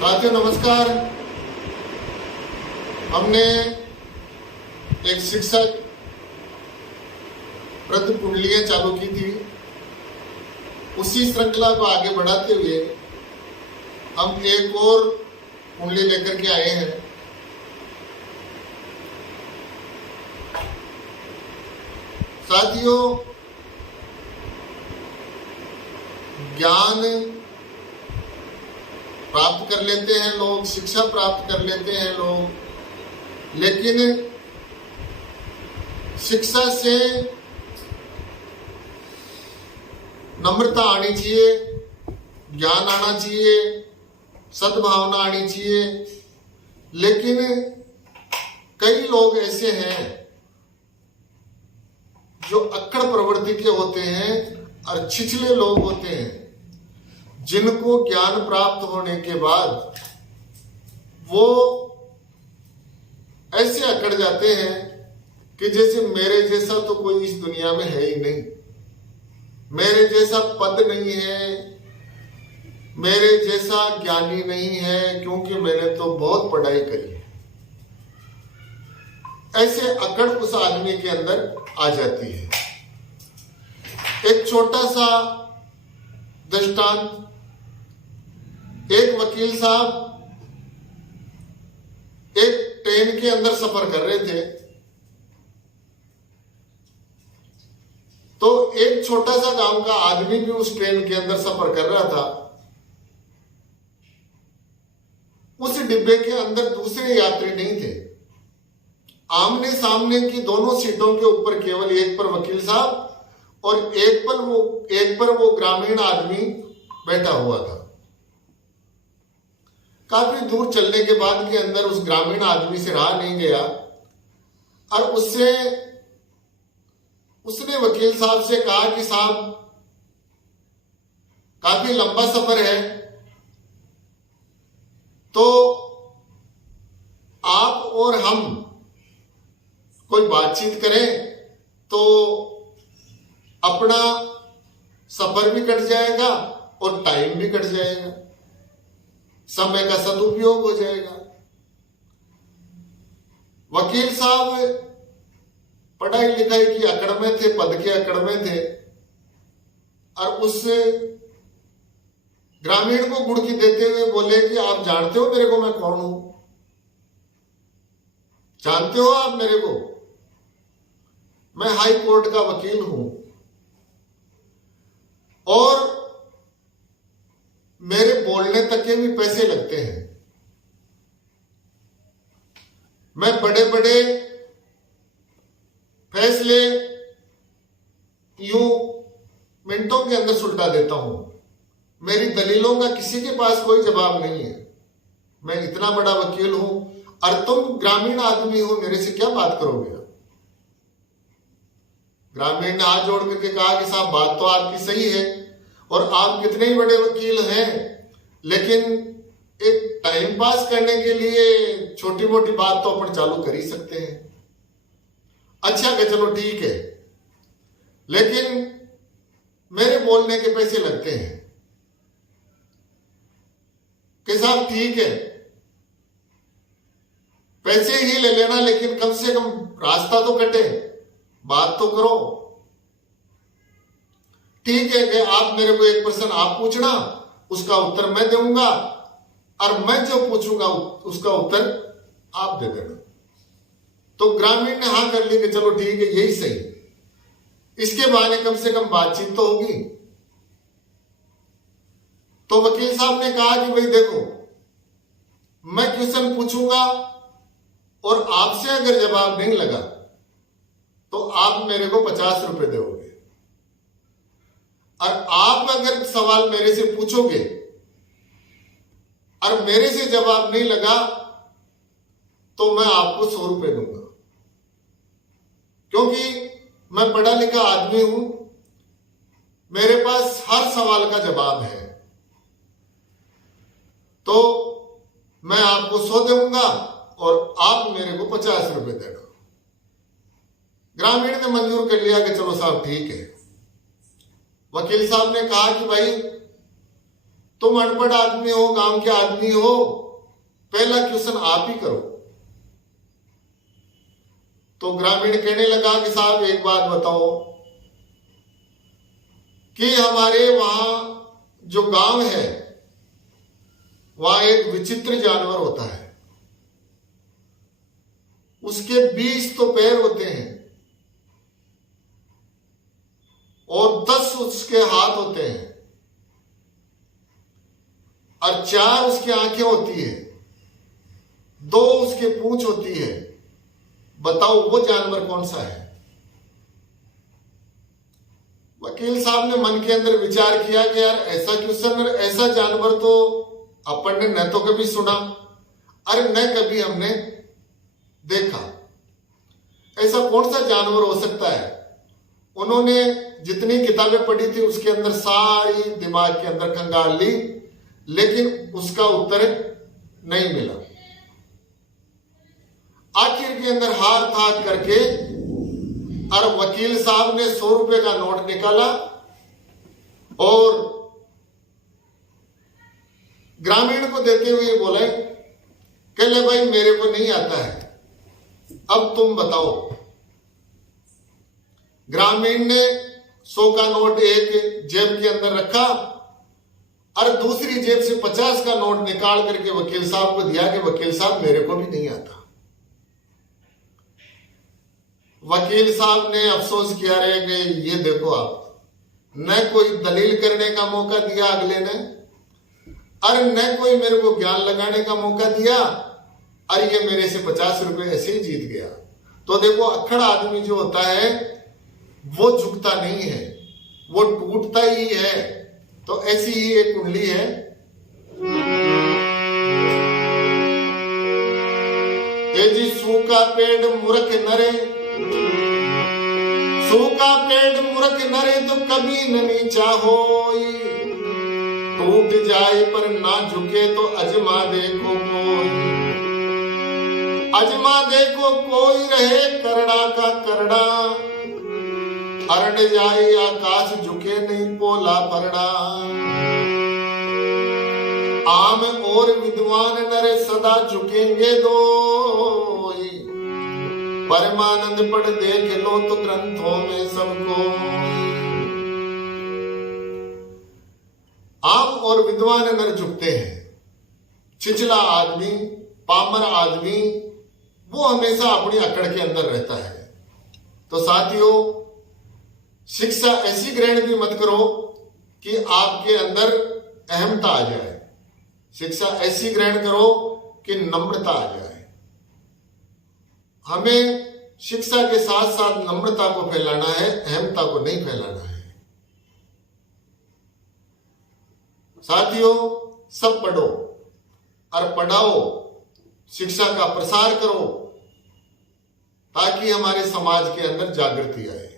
साथियों नमस्कार। हमने एक शिक्षक प्रति कुंडलियां चालू की थी। उसी श्रृंखला को आगे बढ़ाते हुए हम एक और कुंडली लेकर के आए हैं। साथियों, ज्ञान प्राप्त कर लेते हैं लोग, शिक्षा प्राप्त कर लेते हैं लोग, लेकिन शिक्षा से नम्रता आनी चाहिए, ज्ञान आना चाहिए, सद्भावना आनी चाहिए। लेकिन कई लोग ऐसे हैं जो अक्कड़ प्रवृत्ति के होते हैं और छिछले लोग होते हैं, जिनको ज्ञान प्राप्त होने के बाद वो ऐसे अकड़ जाते हैं कि जैसे मेरे जैसा तो कोई इस दुनिया में है ही नहीं, मेरे जैसा पद नहीं है, मेरे जैसा ज्ञानी नहीं है, क्योंकि मैंने तो बहुत पढ़ाई करी। ऐसे अकड़ उस आदमी के अंदर आ जाती है। एक छोटा सा दृष्टांत, एक वकील साहब एक ट्रेन के अंदर सफर कर रहे थे, तो एक छोटा सा गांव का आदमी भी उस ट्रेन के अंदर सफर कर रहा था। उस डिब्बे के अंदर दूसरे यात्री नहीं थे। आमने सामने की दोनों सीटों के ऊपर केवल एक पर वकील साहब और एक पर वो ग्रामीण आदमी बैठा हुआ था। काफी दूर चलने के बाद के अंदर उस ग्रामीण आदमी से रहा नहीं गया और उसने वकील साहब से कहा कि साहब, काफी लंबा सफर है, तो आप और हम कोई बातचीत करें तो अपना सफर भी कट जाएगा और टाइम भी कट जाएगा, समय का सदुपयोग हो जाएगा। वकील साहब पढ़ाई लिखाई की अकड़ में थे, पद के अकड़ में थे, और उस ग्रामीण को गुड़की देते हुए बोले कि आप जानते हो मेरे को मैं कौन हूं? जानते हो आप मेरे को? मैं हाई कोर्ट का वकील हूं और मेरे बोलने तक के भी पैसे लगते हैं। मैं बड़े बड़े फैसले यूं मिनटों के अंदर सुलटा देता हूं। मेरी दलीलों का किसी के पास कोई जवाब नहीं है। मैं इतना बड़ा वकील हूं और तुम ग्रामीण आदमी हो, मेरे से क्या बात करोगे? ग्रामीण ने हाथ जोड़ करके कहा कि साहब, बात तो आपकी सही है और आप कितने ही बड़े वकील हैं, लेकिन एक टाइम पास करने के लिए छोटी मोटी बात तो अपन चालू कर ही सकते हैं। अच्छा कि चलो ठीक है, लेकिन मेरे बोलने के पैसे लगते हैं कि साहब ठीक है, पैसे ही ले लेना, लेकिन कम से कम रास्ता तो कटे, बात तो करो। ठीक है कि आप मेरे को एक प्रश्न आप पूछना, उसका उत्तर मैं दूंगा, और मैं जो पूछूंगा उसका उत्तर आप दे देना। तो ग्रामीण ने हाँ कर ली कि चलो ठीक है, यही सही, इसके बहाने कम से कम बातचीत तो होगी। तो वकील साहब ने कहा कि भाई देखो, मैं क्वेश्चन पूछूंगा और आपसे अगर जवाब नहीं लगा तो आप मेरे को 50 रुपए दोगे, और आप अगर सवाल मेरे से पूछोगे और मेरे से जवाब नहीं लगा तो मैं आपको 100 रुपए दूंगा, क्योंकि मैं पढ़ा लिखा आदमी हूं, मेरे पास हर सवाल का जवाब है। तो मैं आपको 100 दूंगा और आप मेरे को 50 रुपए देना। ग्रामीण ने मंजूर कर लिया कि चलो साहब ठीक है। वकील साहब ने कहा कि भाई तुम अनपढ़ आदमी हो, गांव के आदमी हो, पहला क्वेश्चन आप ही करो। तो ग्रामीण कहने लगा कि साहब एक बात बताओ कि हमारे वहां जो गांव है वहां एक विचित्र जानवर होता है, उसके 20 तो पैर होते हैं और 10 उसके हाथ होते हैं और 4 उसकी आंखें होती है, 2 उसके पूंछ होती है। बताओ वो जानवर कौन सा है? वकील साहब ने मन के अंदर विचार किया कि यार ऐसा क्वेश्चन, ऐसा जानवर तो अपन ने न तो कभी सुना, अरे न कभी हमने देखा। ऐसा कौन सा जानवर हो सकता है? उन्होंने जितनी किताबें पढ़ी थी उसके अंदर सारी दिमाग के अंदर खंगाल ली, लेकिन उसका उत्तर नहीं मिला। आखिर के अंदर हार थाक करके और वकील साहब ने 100 रुपए का नोट निकाला और ग्रामीण को देते हुए बोले, कहले भाई मेरे को नहीं आता है, अब तुम बताओ। ग्रामीण ने 100 का नोट एक जेब के अंदर रखा और दूसरी जेब से 50 का नोट निकाल करके वकील साहब को दिया कि वकील साहब मेरे को भी नहीं आता। वकील साहब ने अफसोस किया रहे कि ये देखो आप, न कोई दलील करने का मौका दिया अगले ने, और न कोई मेरे को ज्ञान लगाने का मौका दिया, और ये मेरे से 50 रुपए ऐसे ही जीत गया। तो देखो अक्खड़ आदमी जो होता है वो झुकता नहीं है, वो टूटता ही है। तो ऐसी ही एक कुंडली है। जी सूखा पेड़ मूर्ख नरे, सूखा पेड़ मूर्ख नरे तो कभी नहीं चाहोई, टूट जाए पर ना झुके तो अजमा देखो कोई, अजमा देखो कोई रहे करड़ा का करड़ा, अरड़ जाए आकाश झुके नहीं पोला परड़ा। आम और विद्वान नरे सदा झुकेंगे दोई, परमानंद पढ़ देख लो तो ग्रंथों में सबको। आम और विद्वान नर झुकते हैं, छिछला आदमी, पामर आदमी, वो हमेशा अपनी अकड़ के अंदर रहता है। तो साथियों, शिक्षा ऐसी ग्रहण भी मत करो कि आपके अंदर अहमता आ जाए, शिक्षा ऐसी ग्रहण करो कि नम्रता आ जाए। हमें शिक्षा के साथ साथ नम्रता को फैलाना है, अहमता को नहीं फैलाना है। साथियों, सब पढ़ो और पढ़ाओ, शिक्षा का प्रसार करो ताकि हमारे समाज के अंदर जागृति आए।